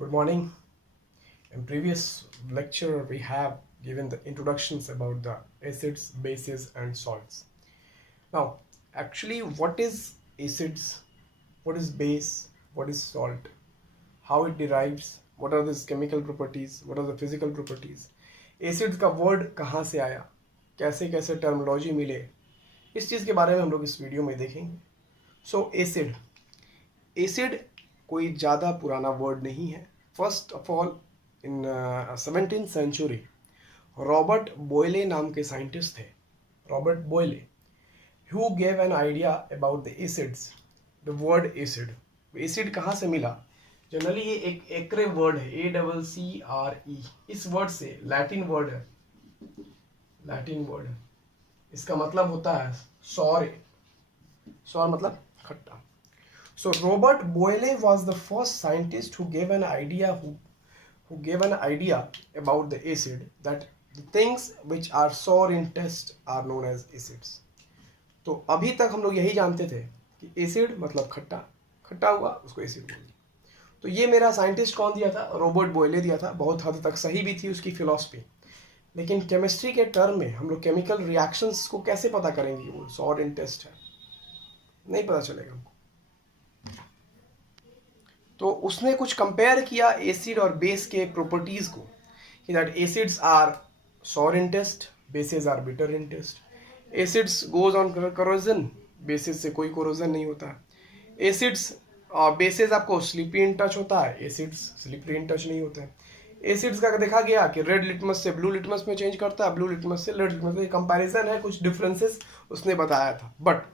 Good morning. In previous lecture, we have given the introductions about the acids, bases, and salts. Now, actually, what is acids? What is base? What is salt? How it derives? What are its chemical properties? What are the physical properties? Acids का word कहाँ से आया, कैसे कैसे terminology मिले, इस चीज़ के बारे में हम लोग इस वीडियो में देखेंगे. सो एसिड एसिड कोई ज़्यादा पुराना वर्ड नहीं है. First of all in 17th century Robert Boyle नाम के साइंटिस्ट थे. Robert Boyle who gave an idea about the acids. The word acid, acid कहाँ से मिला? जनरली ये एक एक्रे वर्ड है, ACCRE. इस वर्ड से लैटिन वर्ड है, लैटिन वर्ड है. इसका मतलब होता है सॉर. सॉर मतलब खट्टा. So Robert Boyle was the first scientist who gave an idea about the acid, that the things which are sour in taste are known as acids. तो अभी तक हम लोग यही जानते थे कि एसिड मतलब खट्टा, खट्टा हुआ उसको एसिड बोल दिया. तो ये मेरा साइंटिस्ट कौन दिया था? रॉबर्ट बॉयले दिया था. बहुत हद तक सही भी थी उसकी फिलॉसफी. लेकिन केमिस्ट्री के टर्म में हम लोग केमिकल रिएक्शंस को कैसे पता करेंगे? वो सॉर इन टेस्ट है, नहीं पता चलेगा हमको. तो उसने कुछ कंपेयर किया एसिड और बेस के प्रॉपर्टीज को, कि that acids are sour in taste, bases are bitter in taste. Acids goes on corrosion, bases से कोई कोरोजन नहीं होता. एसिड्स बेसेस आपको स्लिपी इन टच होता है, एसिड्स स्लिपी इन टच नहीं होता है. एसिड्स का देखा गया कि रेड लिटमस से ब्लू लिटमस में चेंज करता है, ब्लू लिटमस से रेड लिटमस में. कंपैरिजन है, कुछ डिफरेंसेस उसने बताया था. But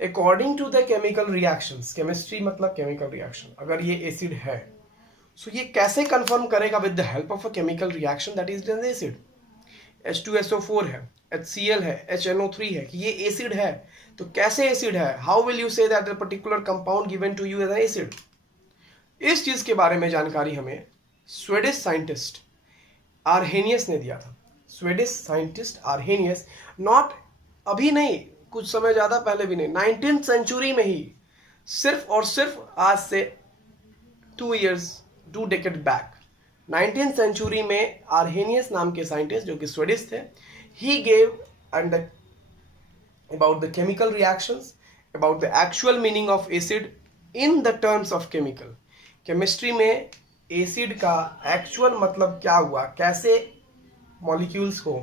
according to the chemical reactions, chemistry मतलब केमिकल रिएक्शन, अगर ये एसिड है सो ये कैसे कंफर्म करेगा with the help of a chemical reaction that is an acid. H2SO4 है, HCl है, HNO3 है, कि ये एसिड है. तो कैसे एसिड है? How will you say that the particular compound given to you as an acid? इस चीज के बारे में जानकारी हमें स्वीडिश साइंटिस्ट आर्हेनियस ने दिया था. स्वीडिश साइंटिस्ट आर्हेनियस, नॉट अभी नहीं, कुछ समय ज्यादा पहले भी नहीं, 19th सेंचुरी में ही, सिर्फ और सिर्फ आज से 2 डेकेड बैक 19th सेंचुरी में आर्हेनियस नाम के साइंटिस्ट जो कि स्वीडिश थे, he gave and about the chemical reactions, about the actual meaning of acid in the terms of chemical. Chemistry में एसिड का एक्चुअल मतलब क्या हुआ, कैसे मॉलिक्यूल्स को,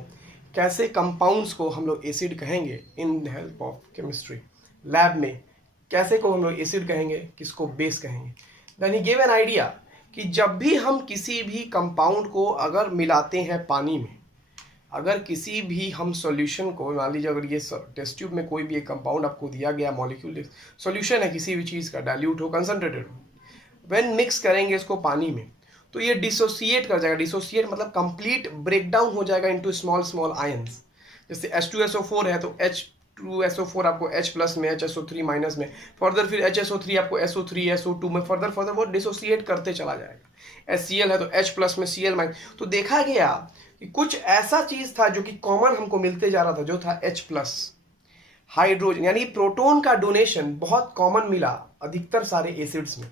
कैसे कंपाउंड्स को हम लोग एसिड कहेंगे in the help of chemistry. Lab में कैसे को हम लोग एसिड कहेंगे, किसको बेस कहेंगे. Then he give an idea कि जब भी हम किसी भी कंपाउंड को अगर मिलाते हैं पानी में, अगर किसी भी हम सॉल्यूशन को, मान लीजिए अगर ये टेस्ट ट्यूब में कोई भी एक कंपाउंड आपको दिया गया, मॉलिक्यूल सॉल्यूशन है किसी भी चीज़ का, डाइल्यूट हो, कंसंट्रेटेड हो, व्हेन मिक्स करेंगे इसको पानी में तो ये डिसोसिएट कर जाएगा. डिसोसिएट मतलब कंप्लीट ब्रेकडाउन हो जाएगा इनटू स्मॉल स्मॉल आयंस. जैसे H2SO4 है तो H2SO4 आपको H प्लस में, HSO3 माइनस में, फर्दर फिर HSO3 आपको SO3 SO2 में, फर्दर वो डिसोसिएट करते चला जाएगा. HCl है तो H प्लस में Cl माइनस. तो देखा गया कि कुछ ऐसा चीज था जो कि कॉमन हमको मिलते जा रहा था, जो था H प्लस. हाइड्रोजन यानी प्रोटॉन का डोनेशन बहुत कॉमन मिला अधिकतर सारे एसिड्स में.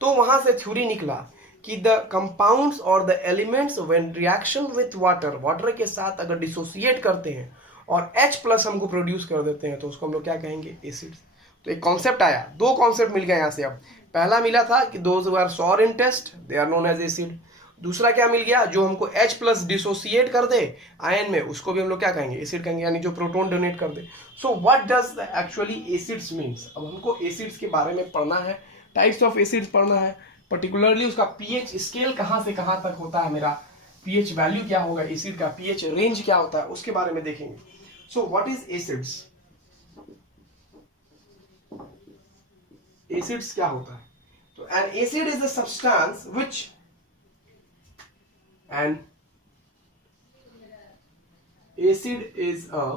तो वहां से थ्योरी निकला कि द कंपाउंड्स और the elements when reaction with water, water के साथ अगर डिसोसिएट करते हैं और H प्लस हमको प्रोड्यूस कर देते हैं तो उसको हम लोग क्या कहेंगे? एसिड. तो एक कॉन्सेप्ट आया, दो कॉन्सेप्ट मिल गया यहाँ से. अब पहला मिला था कि those who are sour in taste they are known as acid. दूसरा क्या मिल गया? जो हमको H प्लस डिसोसिएट कर दे आयन में, उसको भी हम लोग क्या कहेंगे? एसिड कहेंगे, यानी जो प्रोटॉन डोनेट कर दे. So what does actually acids means? अब हमको एसिड्स के बारे में पढ़ना है, टाइप्स ऑफ एसिड्स पढ़ना है, पर्टिकुलरली उसका पीएच स्केल कहां से कहां तक होता है, मेरा पीएच वैल्यू क्या होगा, एसिड का पीएच रेंज क्या होता है, उसके बारे में देखेंगे. So what is acids? Acids क्या होता है? तो N acid is a substance which N acid is a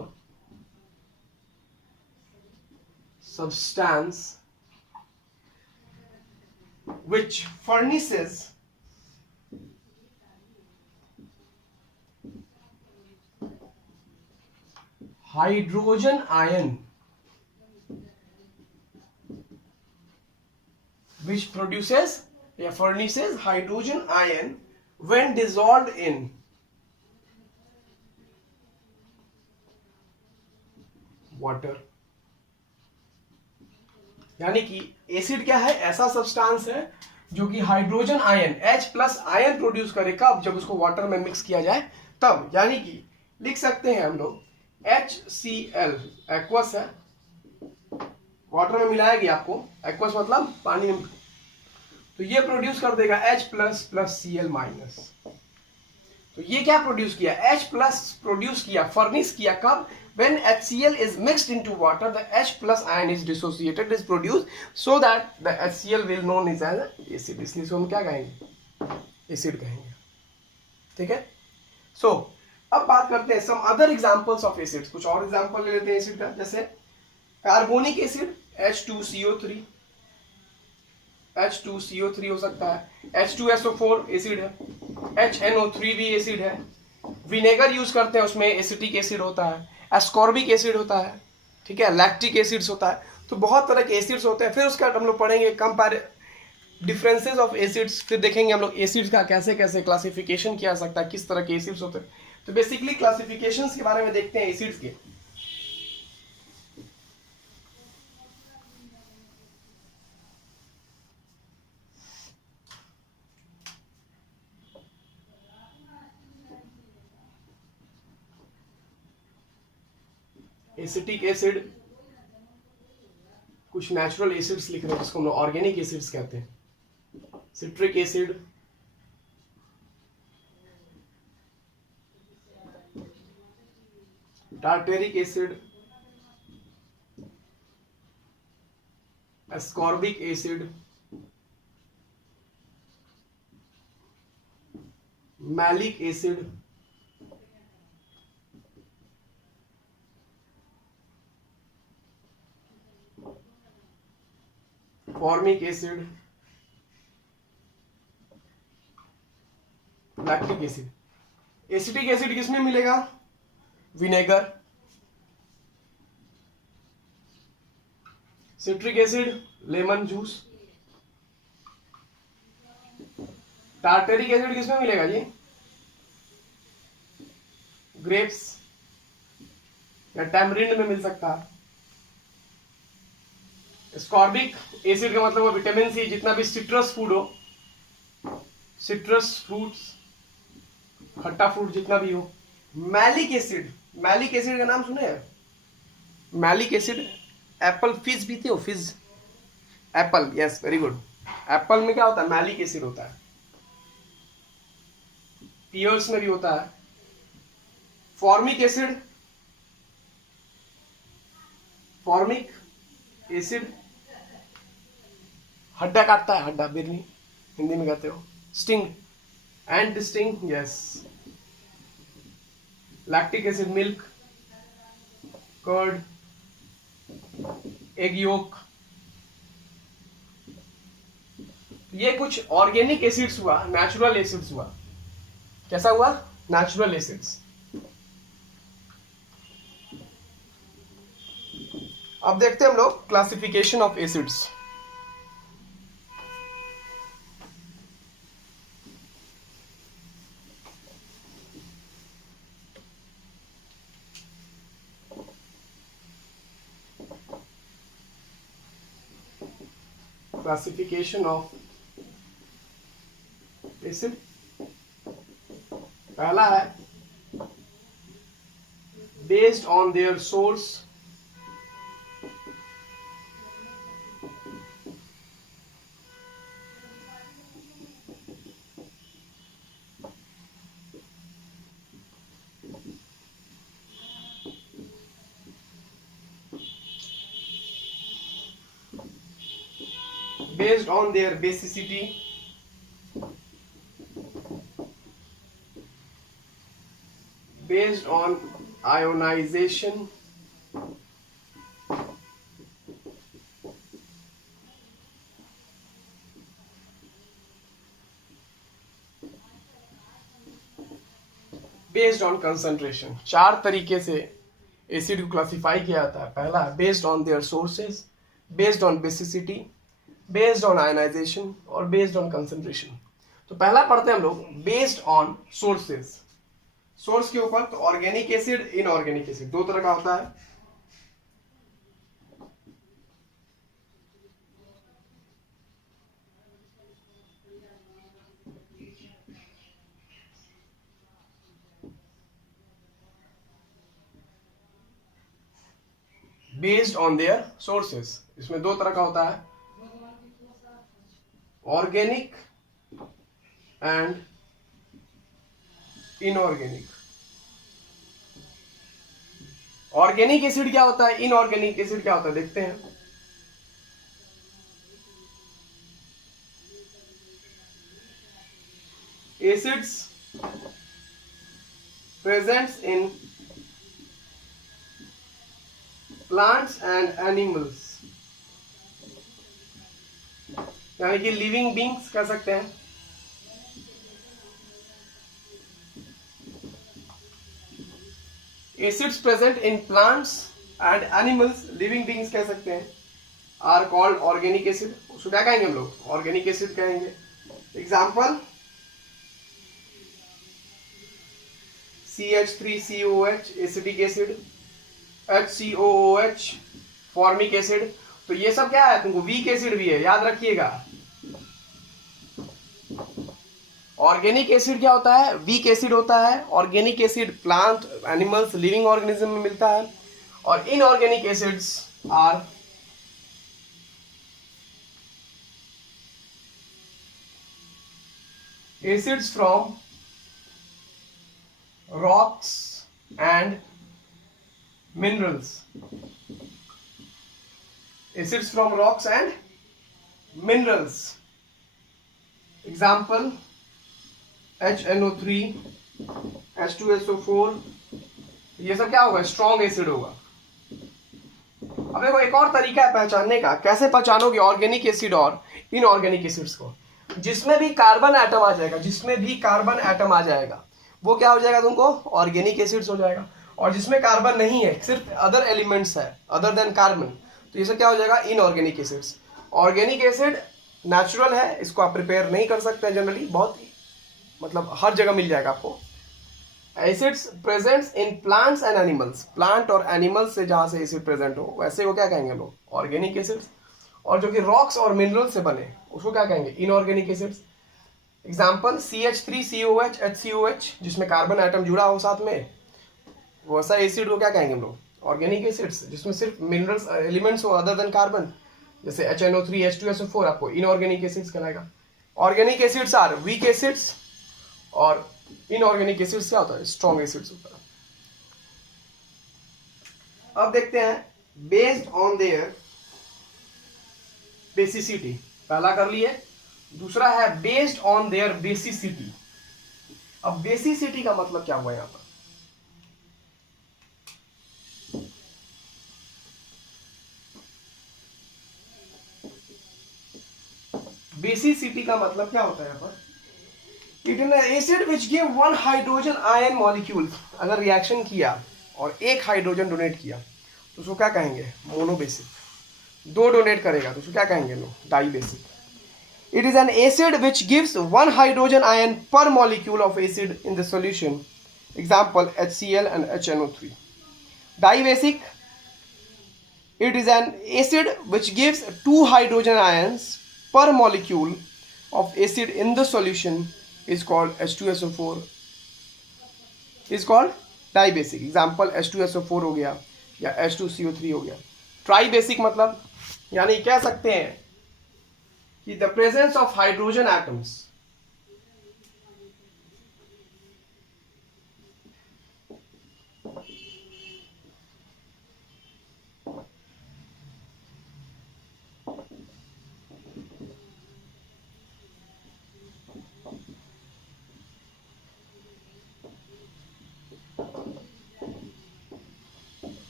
substance which furnishes hydrogen ion, which produces या furnaces hydrogen ion when dissolved in water। यानी कि एसिड क्या है, ऐसा सब्सटेंस है जो कि hydrogen ion H+ ion produce करे, कब, जब उसको वाटर में मिक्स किया जाए तब। यानी कि लिख सकते हैं हम लोग HCl एक्वस है, वाटर में मिलाएगी आपको, एक्वस मतलब पानी में, तो ये प्रोड्यूस कर देगा H+ + Cl-। तो ये क्या प्रोड्यूस किया, H+ प्रोड्यूस किया, फर्निश किया, कब, when HCl is mixed into water the H+ ion is dissociated, is produced, so that the HCl will known as acid, इसलिए हम क्या कहेंगे, एसिड कहेंगे। ठीक है, सो अब बात करते हैं some other examples of acids, कुछ और एग्जांपल ले लेते हैं एसिड का, जैसे कार्बोनिक एसिड H2CO3, H2CO3 हो सकता है, H2SO4 एसिड है, HNO3 भी एसिड है, विनेगर यूज करते हैं उसमें एसिटिक एसिड होता है, एस्कॉर्बिक एसिड होता है, ठीक है, लैक्टिक एसिड्स होता है, तो बहुत तरह के एसिड्स होते हैं। फिर उसका हम लोग पढ़ेंगे कंपेयर डिफरेंसेस ऑफ एसिड्स, फिर देखेंगे हम लोग एसिड्स का कैसे कैसे क्लासिफिकेशन किया जा सकता है, किस तरह के एसिड्स होते हैं। तो बेसिकली क्लासिफिकेशंस के बारे में देखते हैं एसिड्स के। एसिटिक एसिड, कुछ नेचुरल एसिड्स लिख रहे हैं जिसको हम लोग ऑर्गेनिक एसिड्स कहते हैं, citric acid, tartaric acid, ascorbic acid, malic acid, formic acid, lactic acid. Acetic acid किसमें मिलेगा, vinegar, citric acid lemon juice, tartaric acid किसमें मिलेगा जी, ग्रेप्स या टैमरिंड में मिल सकता है। स्कॉर्बिक एसिड का मतलब विटामिन सी, जितना भी सिट्रस फूड हो, सिट्रस फ्रूट्स, खट्टा फ्रूट जितना भी हो। मैलिक एसिड, मैलिक एसिड का नाम सुने हैं, मैलिक एसिड, एप्पल फिज पीते हो, फिज, Apple, yes very good, Apple में क्या होता है, मैलिक एसिड होता है, पियर्स में भी होता है। फॉर्मिक एसिड, फॉर्मिक एसिड हड्डा काटता है, हड्डा बिरनी हिंदी में कहते हो, sting, and sting, yes. Lactic acid milk, curd, egg yolk. ये कुछ ऑर्गेनिक एसिड्स हुआ, नेचुरल एसिड्स हुआ, कैसा हुआ, नेचुरल एसिड्स। अब देखते हैं हम लोग classification of acids. Classification of acid, पहला है based on there source, based on their basicity, based on ionization, based on concentration। चार तरीके से एसिड को क्लासिफाई किया जाता है। पहला based on their sources, based on basicity, based on ionization और बेस्ड ऑन कंसंट्रेशन। तो पहला पढ़ते हैं हम लोग बेस्ड ऑन सोर्सेज। सोर्स के ऊपर तो ऑर्गेनिक एसिड, इनऑर्गेनिक एसिड दो तरह का होता है। बेस्ड ऑन देयर सोर्सेस, इसमें दो तरह का होता है, organic and inorganic. Organic acid क्या होता है, इनऑर्गेनिक एसिड क्या होता है, देखते हैं। Acids presents in plants and animals, यानी कि लिविंग बींग्स कह सकते हैं। Acids present in plants and animals, living beings कह सकते हैं, आर कॉल्ड ऑर्गेनिक एसिड। उसको क्या कहेंगे हम लोग, ऑर्गेनिक एसिड कहेंगे। Example CH3COH acidic acid, HCOOH formic acid. तो ये सब क्या है, तुमको वीक एसिड भी है, याद रखिएगा। ऑर्गेनिक एसिड क्या होता है, वीक एसिड होता है। Organic acid plant, animals, living organism में मिलता है। और inorganic acids are acids from rocks and minerals. Acids from rocks and minerals. Example HNO3, H2SO4, ये सब क्या होगा, स्ट्रॉन्ग एसिड होगा। अब देखो एक और तरीका है पहचानने का, कैसे पहचानोगे ऑर्गेनिक एसिड और इनऑर्गेनिक एसिड्स को। जिसमें भी कार्बन एटम आ जाएगा, जिसमें भी कार्बन एटम आ जाएगा वो क्या हो जाएगा तुमको, ऑर्गेनिक एसिड्स हो जाएगा। और जिसमें कार्बन नहीं है, सिर्फ अदर एलिमेंट्स है अदर देन कार्बन, तो ये सब क्या हो जाएगा, inorganic acids. Organic acid natural है, इसको आप प्रिपेयर नहीं कर सकते जनरली, बहुत मतलब हर जगह मिल जाएगा आपको। Acids presents in plants and animals, plant और एनिमल्स से जहां से एसिड प्रेजेंट हो वैसे को क्या कहेंगे लोग, ऑर्गेनिक एसिड्स। और जो कि रॉक्स और मिनरल से बने उसको क्या कहेंगे, inorganic acids. Example CH3COH HCOH, जिसमें कार्बन एटम जुड़ा हो साथ में, वैसा एसिड को क्या कहेंगे हम लोग, ऑर्गेनिक एसिड्स। जिसमें सिर्फ मिनरल्स एलिमेंट्स हो अदर देन कार्बन, जैसे HNO3 H2SO4, आपको इनऑर्गेनिक एसिड्स कहलाएगा। Organic acids are weak acids और इनऑर्गेनिक एसिड्स क्या होता है, स्ट्रॉन्ग एसिड्स होता है। अब देखते हैं बेस्ड ऑन देयर बेसिसिटी, पहला कर लिए। दूसरा है बेस्ड ऑन देयर बेसिसिटी। अब बेसिसिटी का मतलब क्या हुआ यहां पर, बेसिसिटी का मतलब क्या होता है यहां पर, it is an acid which give one hydrogen ion molecule. अगर रिएक्शन किया और एक हाइड्रोजन डोनेट किया तो उसको क्या कहेंगे, मोनोबेसिक। दो डोनेट करेगा तो उसको क्या कहेंगे लोग, dibasic. It is an acid which gives one hydrogen ion per molecule of acid in the solution. Example HCl and HNO3. Dibasic. It is an acid which gives two hydrogen ions per molecule of acid in the solution is called H2SO4. Is called dibasic. Example H2SO4 हो गया या H2CO3 हो गया। Tribasic मतलब यानी कह सकते हैं कि the presence of hydrogen atoms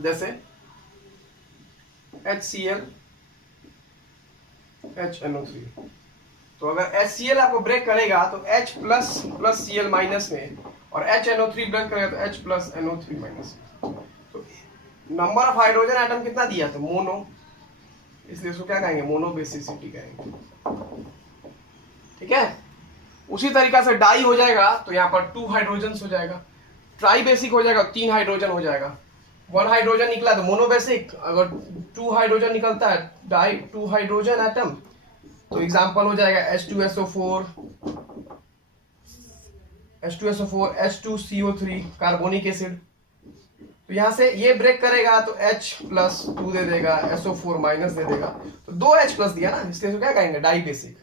जैसे HCl HNO3। तो अगर HCl आपको ब्रेक करेगा तो H plus plus Cl minus में, और HNO3 ब्रेक करेगा तो H प्लस NO3 माइनस में। तो नंबर ऑफ हाइड्रोजन एटम कितना दिया? तो मोनो, इसलिए इसको क्या कहेंगे? मोनोबेसिसिटी कहेंगे। ठीक है। उसी तरीका से डाई हो जाएगा तो यहाँ पर 2 हाइड्रोजन हो जाएगा। ट्राई बेसिक हो जाएगा 3 हाइड्रोजन हो जाएगा। 1 हाइड्रोजन निकला तो मोनोबेसिक, अगर 2 हाइड्रोजन निकलता है डाई 2 हाइड्रोजन एटम, तो एग्जांपल हो जाएगा H2SO4 H2CO3 कार्बोनिक एसिड। तो यहां से ये ब्रेक करेगा तो H प्लस 2 दे देगा, SO4 माइनस दे देगा, तो 2 H प्लस दिया ना, इसलिए तो क्या कहेंगे? Dibasic.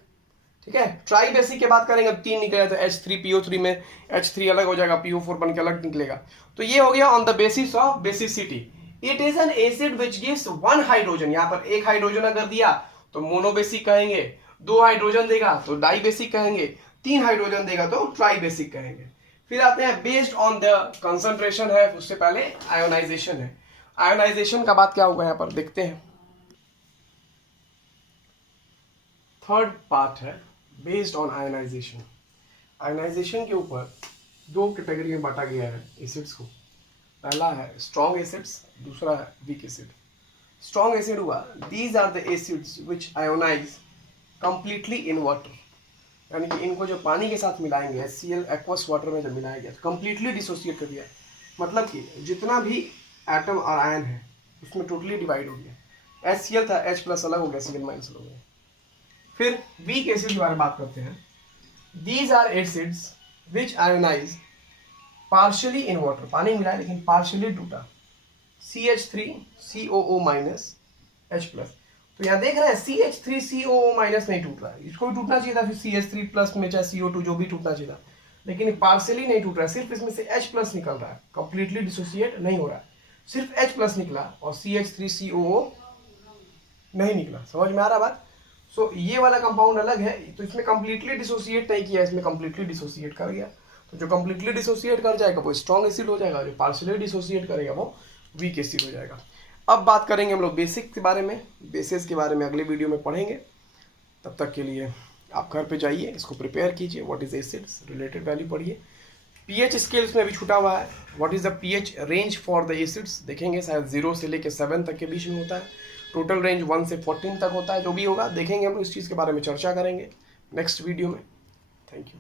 ठीक है। ट्राई बेसिक की बात करेंगे तो 3 निकलेगा तो H3PO3 में H3 अलग हो जाएगा, PO4 बन के अलग निकलेगा। तो ये हो गया on the basis of basicity. It is an acid which gives 1 hydrogen. यहाँ पर 1 हाइड्रोजन अगर दिया तो मोनोबेसिक कहेंगे, 2 हाइड्रोजन देगा तो डाई बेसिक कहेंगे, 3 हाइड्रोजन देगा तो ट्राई बेसिक कहेंगे। फिर आते हैं बेस्ड ऑन द कंसंट्रेशन है, उससे पहले आयोनाइजेशन है। आयोनाइजेशन का बात क्या होगा यहाँ पर देखते हैं। थर्ड पार्ट है बेस्ड ऑन आयोनाइजेशन। आयोनाइजेशन के ऊपर 2 कैटेगरी में बांटा गया है एसिड्स को। पहला है स्ट्रॉन्ग एसिड्स, दूसरा है वीक एसिड। स्ट्रॉन्ग एसिड हुआ these are the acids which ionize completely in water, यानी कि इनको जो पानी के साथ मिलाएंगे HCl एक्वस वाटर में जब मिलाया गया तो कंप्लीटली डिसोसिएट कर दिया, मतलब कि जितना भी एटम और आयन है उसमें टोटली डिवाइड हो गया। HCl था, H प्लस अलग हो गया, Cl माइनस अलग हो गया। फिर वीक एसिड के बारे में बात करते हैं। These are acids which ionize partially in water, पानी मिला लेकिन पार्शियली टूटा, CH3COO माइनस H प्लस। तो यहाँ देख रहे हैं CH3COO माइनस नहीं टूट रहा है, इसको भी टूटना चाहिए था, फिर CH3 प्लस में चाहे CO2 जो भी टूटना चाहिए था, लेकिन पार्शियली नहीं टूट रहा है, सिर्फ इसमें से H प्लस निकल रहा है, कंप्लीटली डिसोसिएट नहीं हो रहा है, सिर्फ H प्लस निकला और CH3COO नहीं निकला। समझ में आ रहा बात? सो ये वाला कंपाउंड अलग है, तो इसमें कंप्लीटली डिसोसिएट नहीं किया, इसमें कंप्लीटली डिसोसिएट कर गया। तो जो कंप्लीटली डिसोसिएट कर जाएगा वो स्ट्रॉन्ग एसिड हो जाएगा, जो पार्शियली डिसोसिएट करेगा वो वीक एसिड हो जाएगा। अब बात करेंगे हम लोग बेसिक के बारे में, बेसिस के बारे में अगले वीडियो में पढ़ेंगे। तब तक के लिए आप घर पे जाइए, इसको प्रिपेयर कीजिए, what is acids related value पढ़िए। पीएच स्केल्स में भी छूटा हुआ है, what is the pH range for the acids देखेंगे, शायद 0 से लेकर 7 तक के बीच में होता है, टोटल रेंज 1 से 14 तक होता है, जो भी होगा देखेंगे हम लोग, इस चीज़ के बारे में चर्चा करेंगे नेक्स्ट वीडियो में। Thank you.